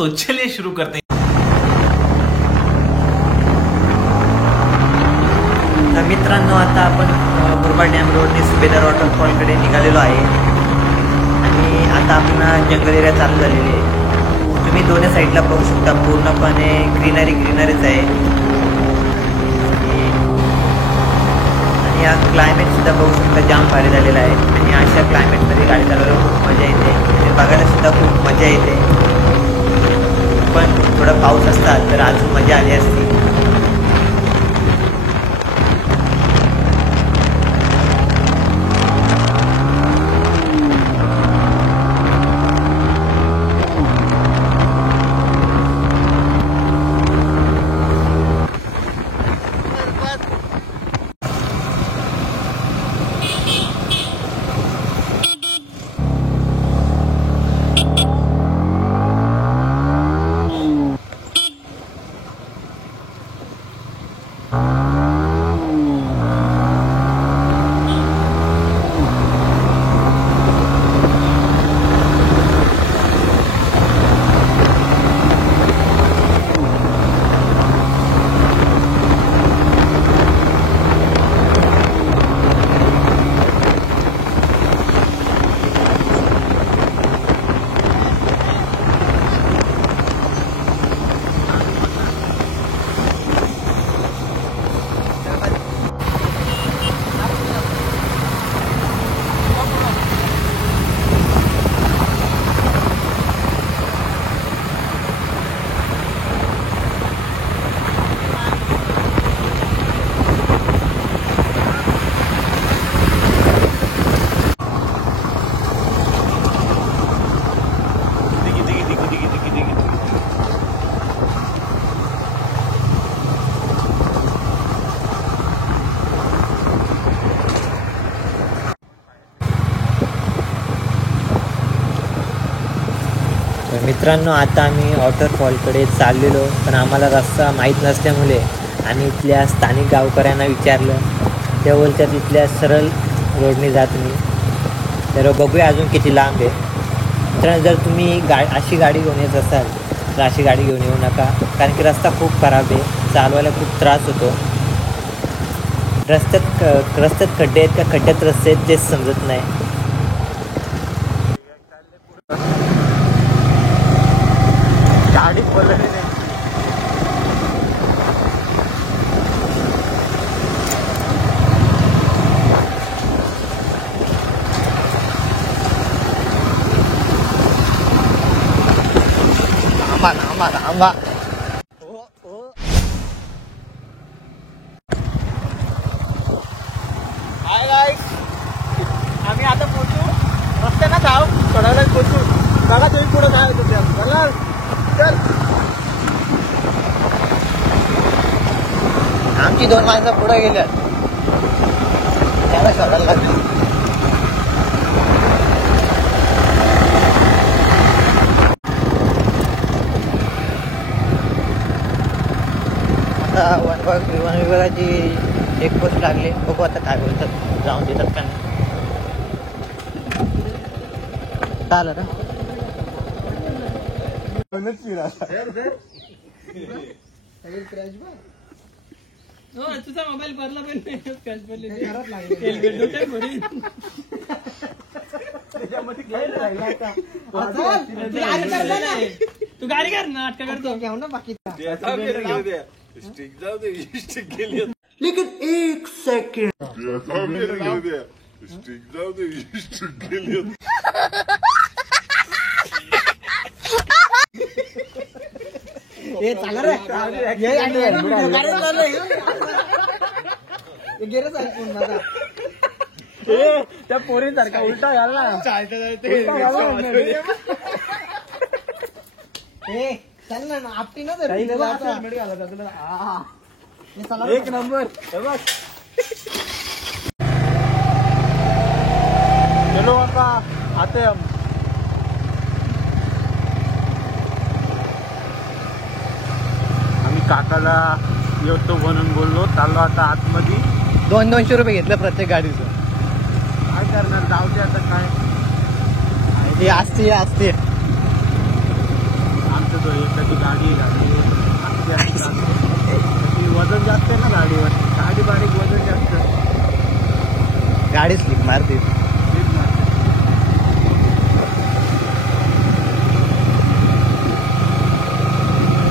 तो चलिए शुरू करते हैं। तर मित्रांनो, आता आपण मुरबाड डॅम रोडने सुभेदार वॉटरफॉलकडे निघालेलो आहे आणि आता आपण जंगल एरिया चालू झालेली आहे। तुम्ही दोन्ही साईडला पाहू शकता, पूर्णपणे ग्रीनरीच आहे आणि हा क्लायमेट सुद्धा पाहू शकता, जाम भारी झालेला आहे आणि अशा क्लायमेटमध्ये गाडी चालवायला खूप मजा येते आणि बघायला सुद्धा खूप मजा येते। पण थोडा पाऊस असता तर अजून मजा आली असती। मित्रांनो, आता आम्ही वॉटरफॉलकडे चाललेलो, पण आम्हाला रस्ता माहीत नसल्यामुळे आम्ही इथल्या स्थानिक गावकऱ्यांना विचारलं। ते बोलतात इथल्या सरळ रोडने जात नाही। तर बघूया अजून किती लांब आहे। मित्रांनो, जर तुम्ही अशी गाडी घेऊन येत असाल तर अशी गाडी घेऊन येऊ नका, कारण की रस्ता खूप खराब आहे, चालवायला खूप त्रास होतो। रस्त्यात खड्डे आहेत का खड्ड्यात रस्ते आहेत तेच समजत नाही। गाडी बोलली नाही। आंबा हाय गाईस, आम्ही आता पोहोचू रस्त्याला जाऊ, थोड्या वेळात पोहोचू। बघा तुम्ही पुढे काय तुमच्या चल। आमची 2 माणसं पुढे गेल्यात, त्याला शोधायला लागली। आता वन विभागाची एक पोस्ट लागली, बघू आता काय बोलतात, जाऊन देतात का नाही। चालेल ना, तुझा मोबाईल भरला पण तू गाडी कर ना, नाटक करतो घेऊ ना बाकी। लेकिन 1 सेकंड हे चांगलं रे, त्या पोरींसारखा उलटा घालला चल ना, आपटी ना एक नंबर। चलो आता आते हम। आम्ही काकाला येतो म्हणून बोललो, चाललो आता आतमध्ये। 200 रुपये घेतलं प्रत्येक गाडीचं। काय करणार, जाऊ दे आता। काय असते आमचं तो गाडी वजन जास्त आहे ना गाडीवर. गाडी बारीक, वजन जास्त. गाडी स्लिप मारते.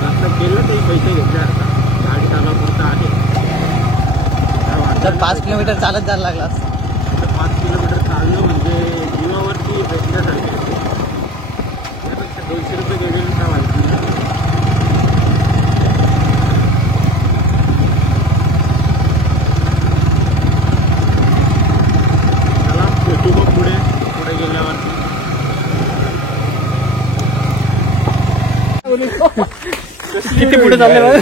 जास्त केलं तरी पैसे घेतले आता. गाडी चालवापुरतं आहे. 5 किलोमीटर चालत जायला लागला. 5 किलोमीटर चाललं म्हणजे जीवावरती भेटण्यासारखे. त्यापेक्षा 200 रुपये गेलेले काय माहिती. चला भेटू मग पुढे गेल्यावरती. किती पुढे चालले बघ.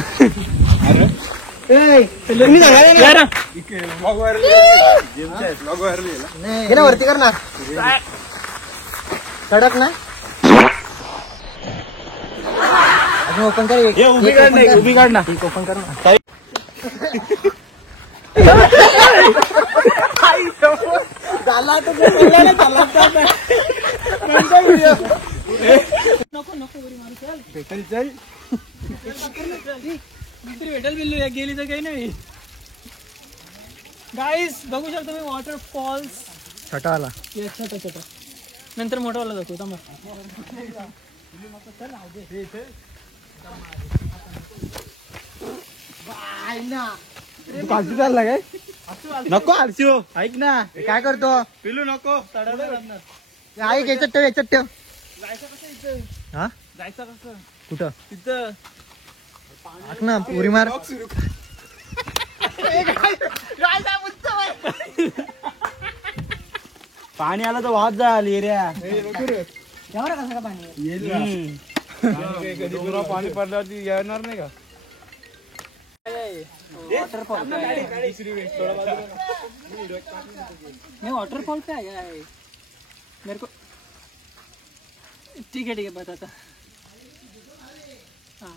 गेला वरती कर ना. कडक ना. अजून ओपन कर. उभी काढ ना. ओपन कर ना. चल भेटेल बिल्लू या गेली तर काही नाही. गाईस बघू शकता तुम्ही वॉटरफॉल्स. छोटा वाला. छोटा छोटा नंतर मोठावाला जातो. थांबा. कालची चालला काय. नको आरशीओ ऐक ना. काय करतो. पिलू नको. ऐक याच्यात ठेव, याच्यात ठेव. जायचं कसं इथं. हा जायचं कसं कुठं. तिथं. आख ना पुरी मार. पाणी आलं तर वाहत जाल एरिया. एवढा कसं का पाणी. पाणी पडल्यावरती येणार नाही का. वॉटरफॉल नहीं वॉटरफॉल पे आया है मेरे को. ठीक है बताता. हाँ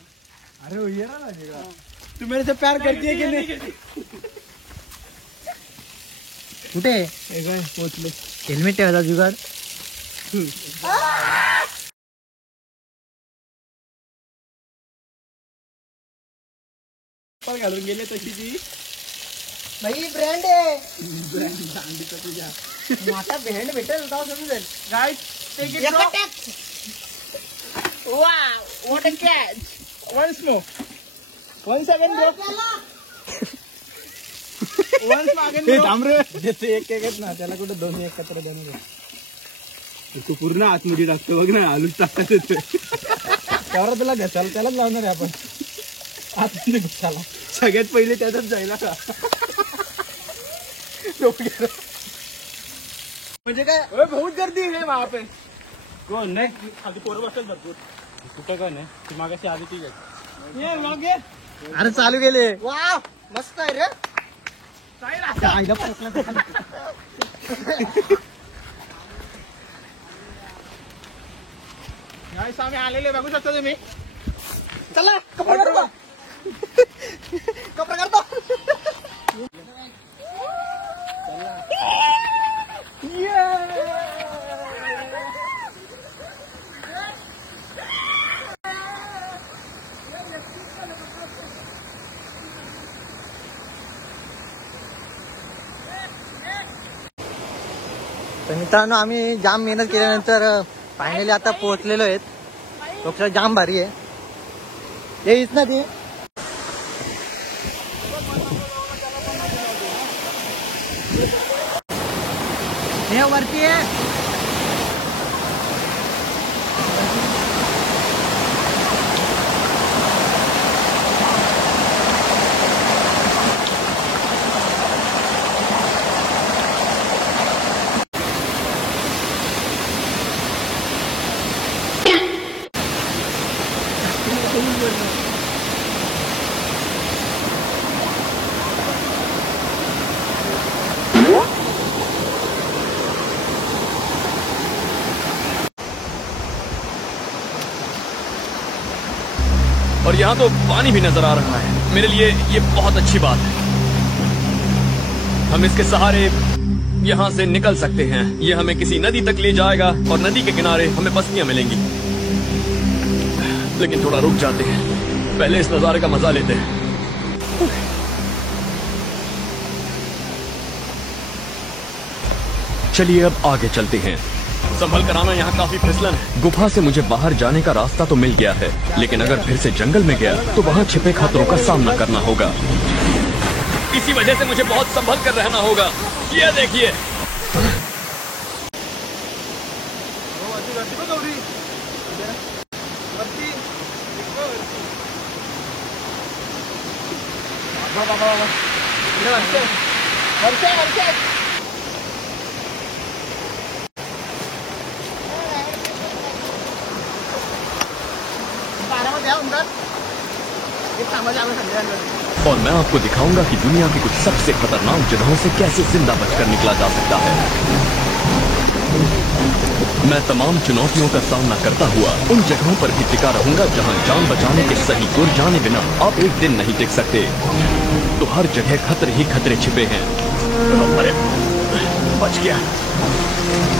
अरे वो ये ना लगेगा. तू मेरे से प्यार करती है कि नहीं. कुठे पोचलो. हेल्मेट ठेवायचा जुगाड. घालून गेले तशी ती. भाई ब्रँड आहे. मोठा ब्रँड भेटेल जाऊ समजेल. Guys take it. Wow what a catch. Once more. Once again bro. Once again bro. थांब रे. जसे एक आहेत ना त्याला कुठे दोन्ही एकत्र दोन्ही. तू पूर्ण आतमध्ये टाकतो बघ ना. आलूच टाकतात येते. त्यावर तुला घसाला त्यालाच लावणार आहे आपण. आतमध्ये घसाला सगळ्यात पहिले त्यातच जायला का. म्हणजे काय बहुत गर्दी आहे वहां पे. कोण नाही खाली पोरं बसतात भरपूर. कुठं काय नाही. ती मागाशी आली ती. ये लॉग ये. अरे चालू गेले. वाव मस्त आहे रे. गाइस आम्ही आलेले बघू शकता तुम्ही. चला कपडा करतो. कपडा करतो. तर मित्रांनो आम्ही जाम मेहनत केल्यानंतर फायनली आता पोहोचलेलो आहेत. लोकशाही जाम भारी आहे. येईच ना ते. हे वरती आहे. और यहाँ तो पानी भी नजर आ रहा है. मेरे लिए ये बहुत अच्छी बात है. हम इसके सहारे यहाँ से निकल सकते हैं. ये हमें किसी नदी तक ले जाएगा और नदी के किनारे हमें बस्तियां मिलेंगी. लेकिन थोड़ा रुक जाते हैं, पहले इस नजारे का मजा लेते हैं। चलिए अब आगे चलते हैं। संभल कर आना, यहाँ काफी फिसलन है। गुफा से मुझे बाहर जाने का रास्ता तो मिल गया है, लेकिन अगर फिर से जंगल में गया तो वहाँ छिपे खतरों का सामना करना होगा। इसी वजह से मुझे बहुत संभल कर रहना होगा। ये देखिए, और मैं आपको दिखाऊंगा कि दुनिया की कुछ सबसे खतरनाक जगहों से कैसे जिंदा बचकर निकला जा सकता है। मैं तमाम चुनौतियों का सामना करता हुआ उन जगहों पर भी टिका रहूंगा जहां जान बचाने के सही गुर जाने बिना आप एक दिन नहीं टिक सकते। तो हर जगह खतरे ही खतरे छिपे हैं। अरे बच गया।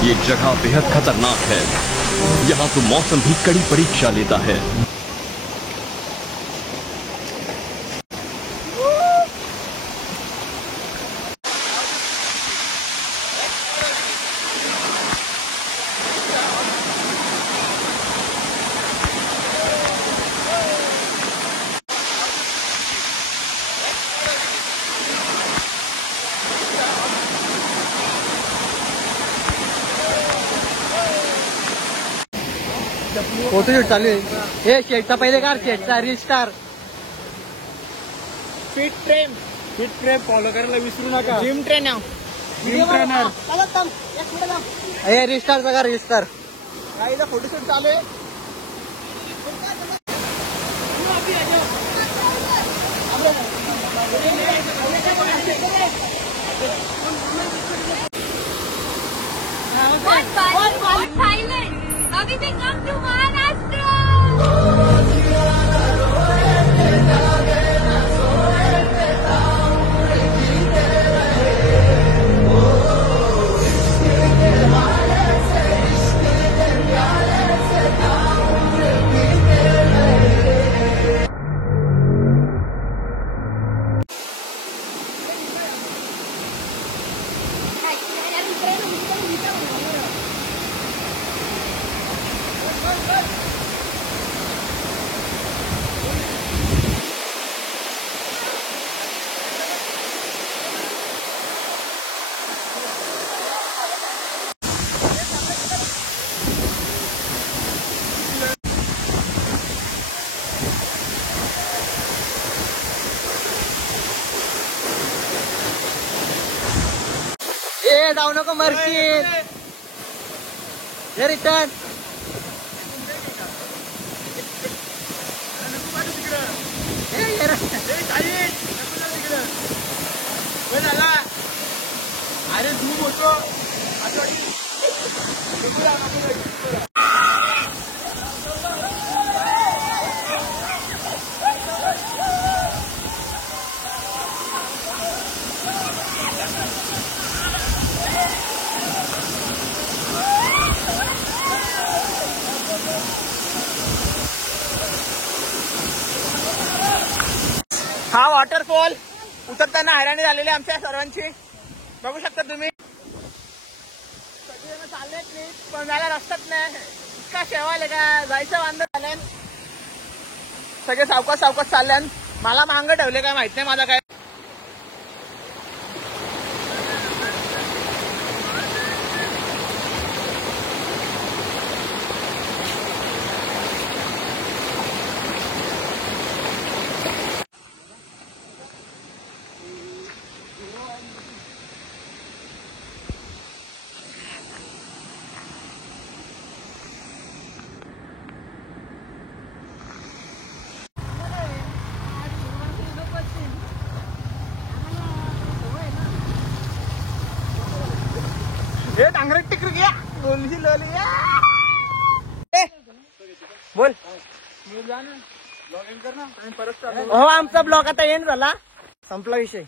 ये जगह बेहद खतरनाक है। यहाँ तो मौसम भी कड़ी परीक्षा लेता है। फोटोशूट चालू आहे. हे शेटचा पहिले कार, शेटचा रिस्टार. फिट ट्रेन फॉलो करायला विसरू नका. Gym trainer. हे रिस्टारचा कार, रिस्टार. फोटोशूट चालू आहे. One Thailand. Now we can come to Maharashtra. ए जाऊ नको मरशील. हे रिटर्न. अरे धूम होतो. हा वॉटरफॉल उतरताना हैराणी झालेली आमच्या सर्वांची. बघू शकता तुम्ही. सगळेजण चाललेत नाही, पण मला रस्ताच नाही. इतका शेवायला का जायचं वांद झालंय. सगळे सावकाश सावकाश चालले. मला मांग ठेवले काय माहित नाही माझा काय. हे डांगरट टिकर घ्या. बोलशी लोली बोल. हो आमचा ब्लॉग आता एंड झाला. संपला विषय.